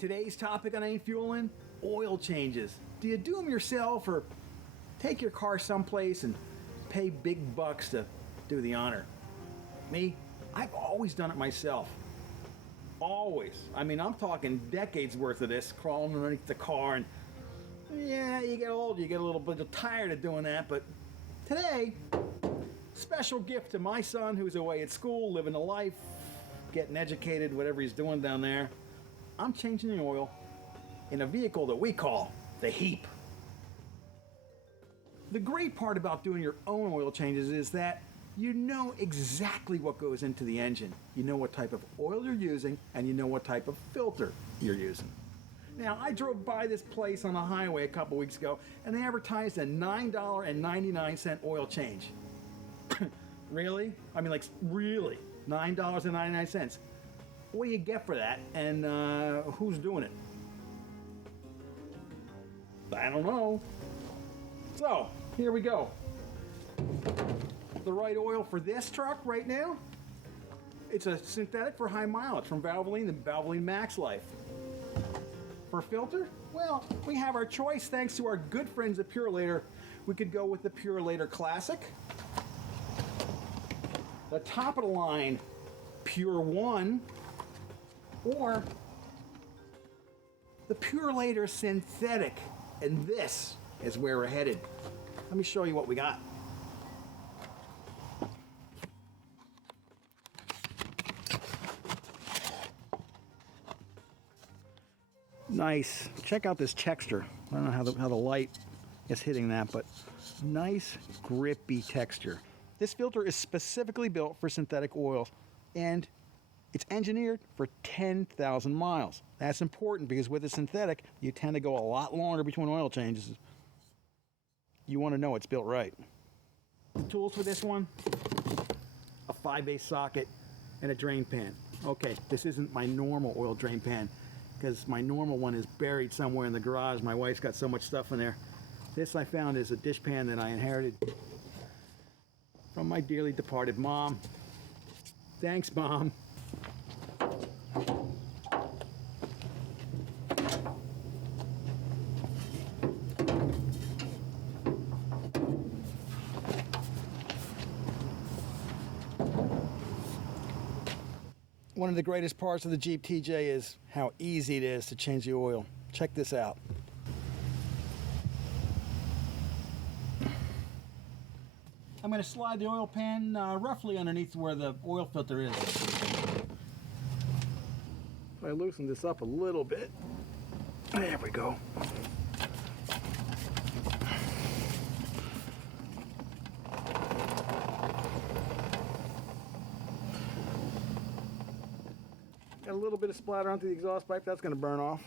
Today's topic on Ain't Fuelin', oil changes. Do you do them yourself or take your car someplace and pay big bucks to do the honor? Me, I've always done it myself. Always. I mean, I'm talking decades worth of this, crawling underneath the car, and yeah, you get old, you get a little bit tired of doing that, but today, special gift to my son who's away at school, living a life, getting educated, whatever he's doing down there. I'm changing the oil in a vehicle that we call the Jeep. The great part about doing your own oil changes is that you know exactly what goes into the engine. You know what type of oil you're using, and you know what type of filter you're using. Now, I drove by this place on the highway a couple weeks ago, and they advertised a $9.99 oil change. Really? I mean, like, really? $9.99. What do you get for that, and who's doing it? I don't know. So, here we go. The right oil for this truck right now, it's a synthetic for high mileage from Valvoline, the Valvoline Max Life. For filter, well, we have our choice thanks to our good friends at Purelator. We could go with the Purelator Classic, the top of the line Pure One, or the Purelator Synthetic. And this is where we're headed. Let me show you what we got. Nice. Check out this texture. I don't know how the light is hitting that, but nice grippy texture. This filter is specifically built for synthetic oils, and it's engineered for 10,000 miles. That's important because with a synthetic, you tend to go a lot longer between oil changes. You want to know it's built right. The tools for this one, a 5-base socket and a drain pan. Okay, this isn't my normal oil drain pan because my normal one is buried somewhere in the garage. My wife's got so much stuff in there. This I found is a dish pan that I inherited from my dearly departed mom. Thanks, Mom. One of the greatest parts of the Jeep TJ is how easy it is to change the oil. Check this out. I'm going to slide the oil pan roughly underneath where the oil filter is. If I loosen this up a little bit, there we go. Got a little bit of splatter onto the exhaust pipe, that's going to burn off.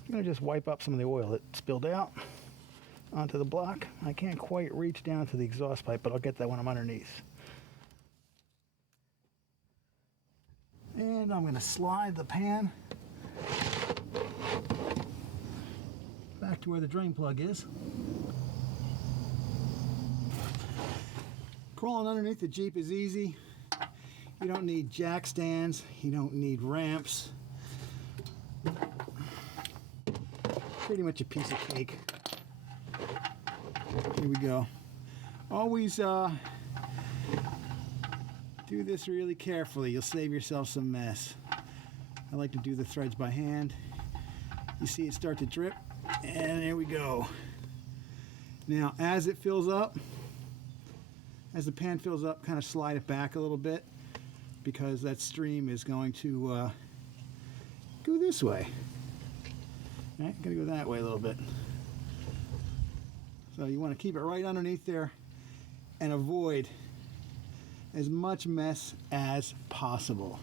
I'm going to just wipe up some of the oil that spilled out onto the block. I can't quite reach down to the exhaust pipe, but I'll get that when I'm underneath. And I'm going to slide the pan back to where the drain plug is. Crawling underneath the Jeep is easy. You don't need jack stands. You don't need ramps. Pretty much a piece of cake. Here we go. Always do this really carefully. You'll save yourself some mess. I like to do the threads by hand. You see it start to drip, and there we go. Now, as it fills up, as the pan fills up, kind of slide it back a little bit because that stream is going to go this way. Right, gonna go that way a little bit. So you want to keep it right underneath there and avoid as much mess as possible.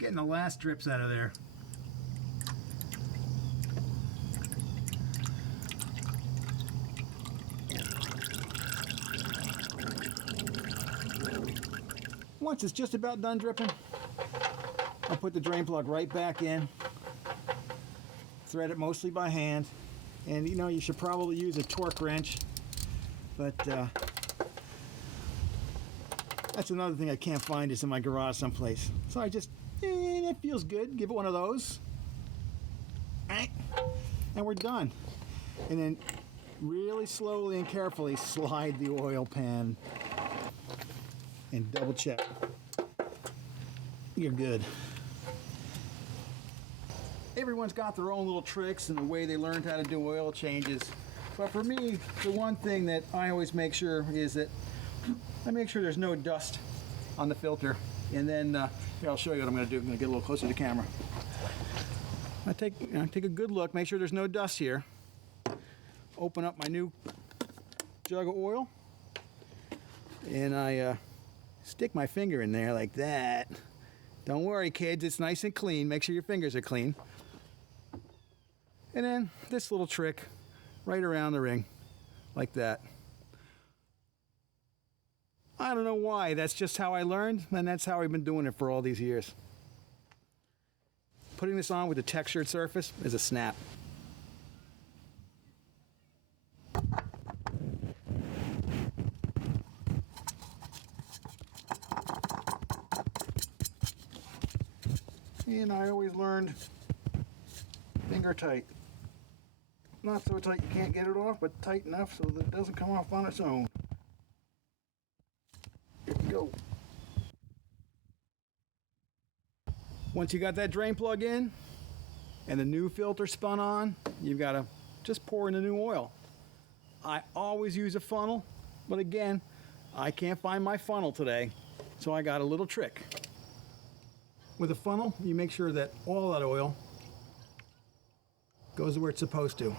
Getting the last drips out of there. once it's just about done dripping, I'll put the drain plug right back in, thread it mostly by hand, and you know, you should probably use a torque wrench, but that's another thing I can't find is in my garage someplace. So I just, it feels good, give it one of those, and we're done. And then really slowly and carefully slide the oil pan and double check. You're good. Everyone's got their own little tricks and the way they learned how to do oil changes. But for me, the one thing that I always make sure is that I make sure there's no dust on the filter. And then here, I'll show you what I'm going to do. I'm going to get a little closer to the camera. I take a good look, make sure there's no dust here. Open up my new jug of oil, and I stick my finger in there like that. Don't worry, kids, it's nice and clean. Make sure your fingers are clean. And then this little trick right around the ring, like that. I don't know why, that's just how I learned, and that's how I've been doing it for all these years. Putting this on with a textured surface is a snap. And I always learned finger tight. Not so tight you can't get it off, but tight enough so that it doesn't come off on its own. Here we go. Once you got that drain plug in and the new filter spun on, you've got to just pour in the new oil. I always use a funnel, but again, I can't find my funnel today, so I got a little trick. With a funnel, you make sure that all that oil goes where it's supposed to.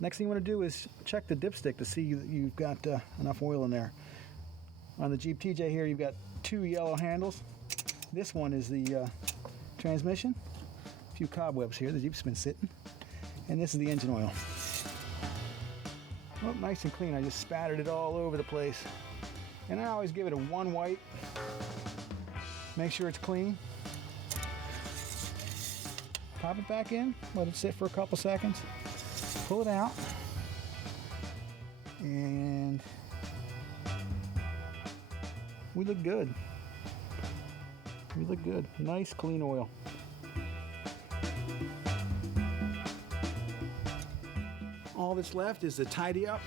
Next thing you want to do is check the dipstick to see that you've got enough oil in there. On the Jeep TJ here, you've got 2 yellow handles. This one is the transmission. A few cobwebs here, the Jeep's been sitting. And this is the engine oil. Oh, nice and clean. I just spattered it all over the place. And I always give it a 1 wipe. Make sure it's clean. Pop it back in, let it sit for a couple seconds. Pull it out, and we look good. We look good. Nice, clean oil. All that's left is to tidy up,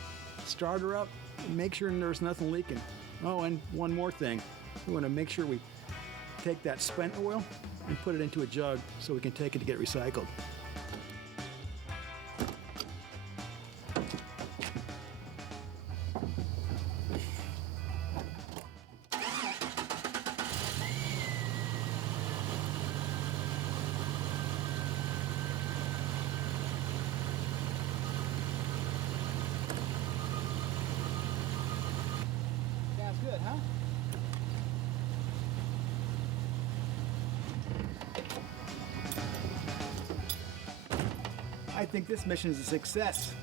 start her up, and make sure there's nothing leaking. Oh, and one more thing. We want to make sure we take that spent oil and put it into a jug so we can take it to get recycled. Good, huh? I think this mission is a success.